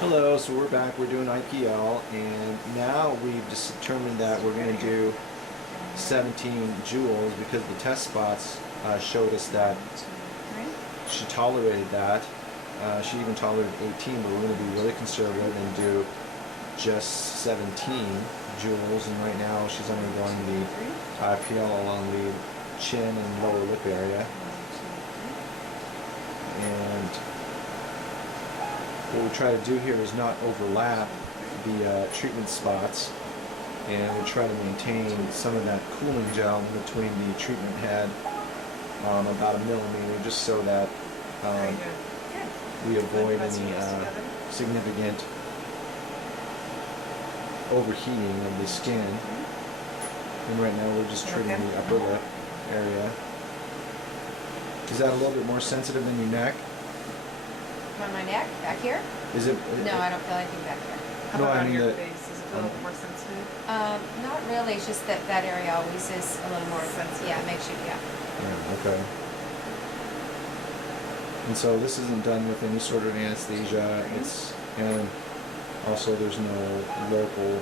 Hello, so we're back, we're doing IPL, and now we've just determined that we're going to do 17 joules because the test spots showed us that she tolerated that. She even tolerated 18, but we're going to be really conservative and do just 17 joules, and right now she's undergoing the IPL along the chin and lower lip area. And what we try to do here is not overlap the treatment spots, and we try to maintain some of that cooling gel between the treatment head, about a millimeter, just so that we avoid any significant overheating of the skin. And right now we're just treating the upper lip area. Is that a little bit more sensitive than your neck? On my neck? Back here? Is it? No, I don't feel anything back here. How about on your face? Is it a little more sensitive? Not really. It's just that that area always is a little more sensitive. Yeah, it makes you, yeah. Okay. And so this isn't done with any sort of anesthesia. And also there's no local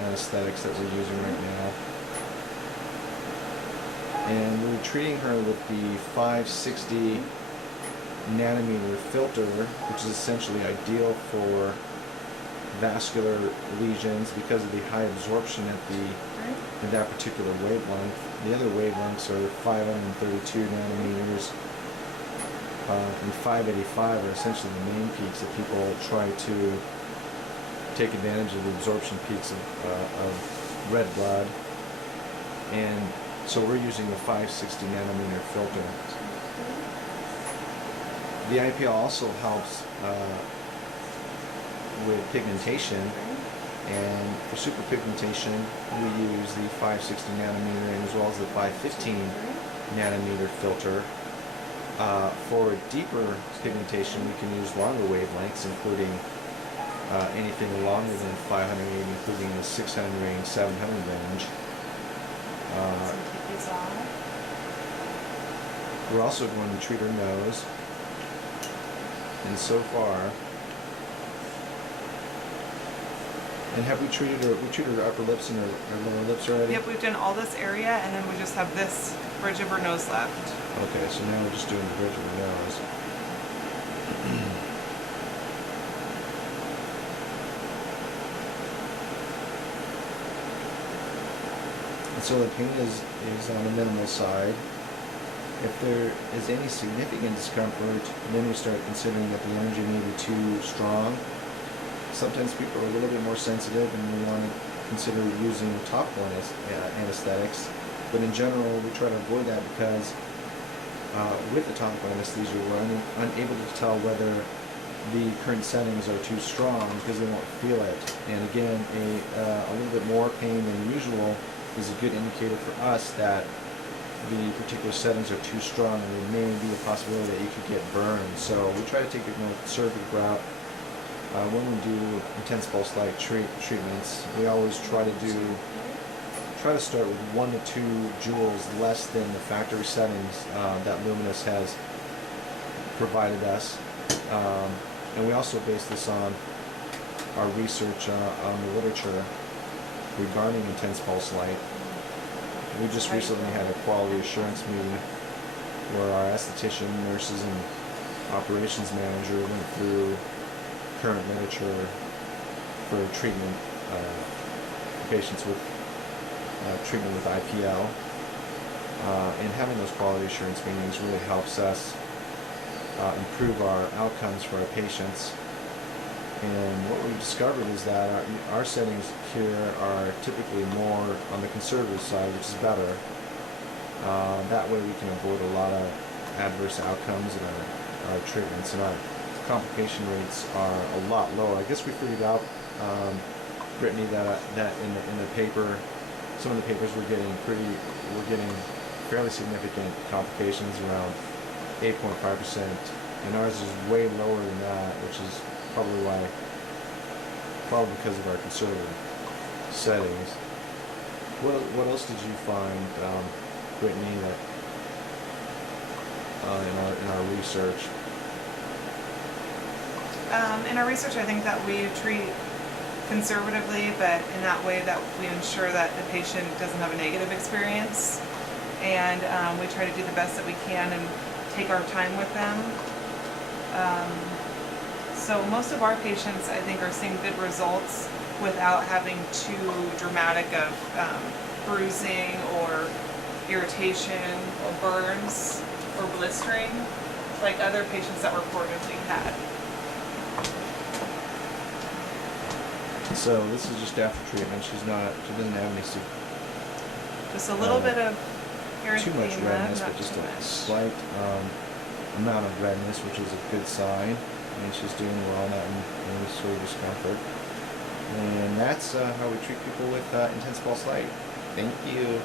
anesthetics that we're using right now. And we're treating her with the 560 nanometer filter, which is essentially ideal for vascular lesions because of the high absorption at that particular wavelength. The other wavelengths are 532 nanometers and 585 are essentially the main peaks that people try to take advantage of the absorption peaks of red blood. And so we're using the 560 nanometer filter. The IPL also helps with pigmentation, and for superpigmentation we use the 560 nanometer as well as the 515 nanometer filter. For deeper pigmentation we can use longer wavelengths, including anything longer than 580, including the 600 range, 700 range. We're also going to treat her nose. And so far, and have we treated her? We treated her upper lips and her lower lips already. Yep, we've done all this area, and then we just have this bridge of her nose left. Okay, so now we're just doing the bridge of her nose. And so the pain is on the minimal side. If there is any significant discomfort, then we start considering that the energy may be too strong. Sometimes people are a little bit more sensitive and we want to consider using topical anesthetics, but in general we try to avoid that because with the topical anesthesia we're unable to tell whether the current settings are too strong because they won't feel it. And again, a little bit more pain than usual is a good indicator for us that the particular settings are too strong and there may be a possibility that you could get burned. So we try to take a more conservative route. When we do intense pulse light treatments, we always try to start with 1 to 2 joules less than the factory settings that Luminous has provided us. And we also base this on our research on the literature regarding intense pulse light. We just recently had a quality assurance meeting where our esthetician, nurses, and operations manager went through current literature for treatment patients with treatment with IPL. And having those quality assurance meetings really helps us improve our outcomes for our patients. And what we've discovered is that our settings here are typically more on the conservative side, which is better. That way we can avoid a lot of adverse outcomes in our treatments, and our complication rates are a lot lower. I guess we figured out, Brittany, that in the paper, some of the papers we're getting fairly significant complications around 8.5%, and ours is way lower than that, which is probably because of our conservative settings. What else did you find, Brittany, that in our research? In our research, I think that we treat conservatively, but in that way that we ensure that the patient doesn't have a negative experience. And we try to do the best that we can and take our time with them. So most of our patients, I think, are seeing good results without having too dramatic of bruising or irritation or burns or blistering like other patients that reportedly had. So this is just after treatment. She doesn't have any Just a little bit of too much erythema, redness, not but just too a much. slight amount of redness, which is a good sign. And she's doing well, not in any sort of discomfort. And that's how we treat people with intense pulse light. Thank you.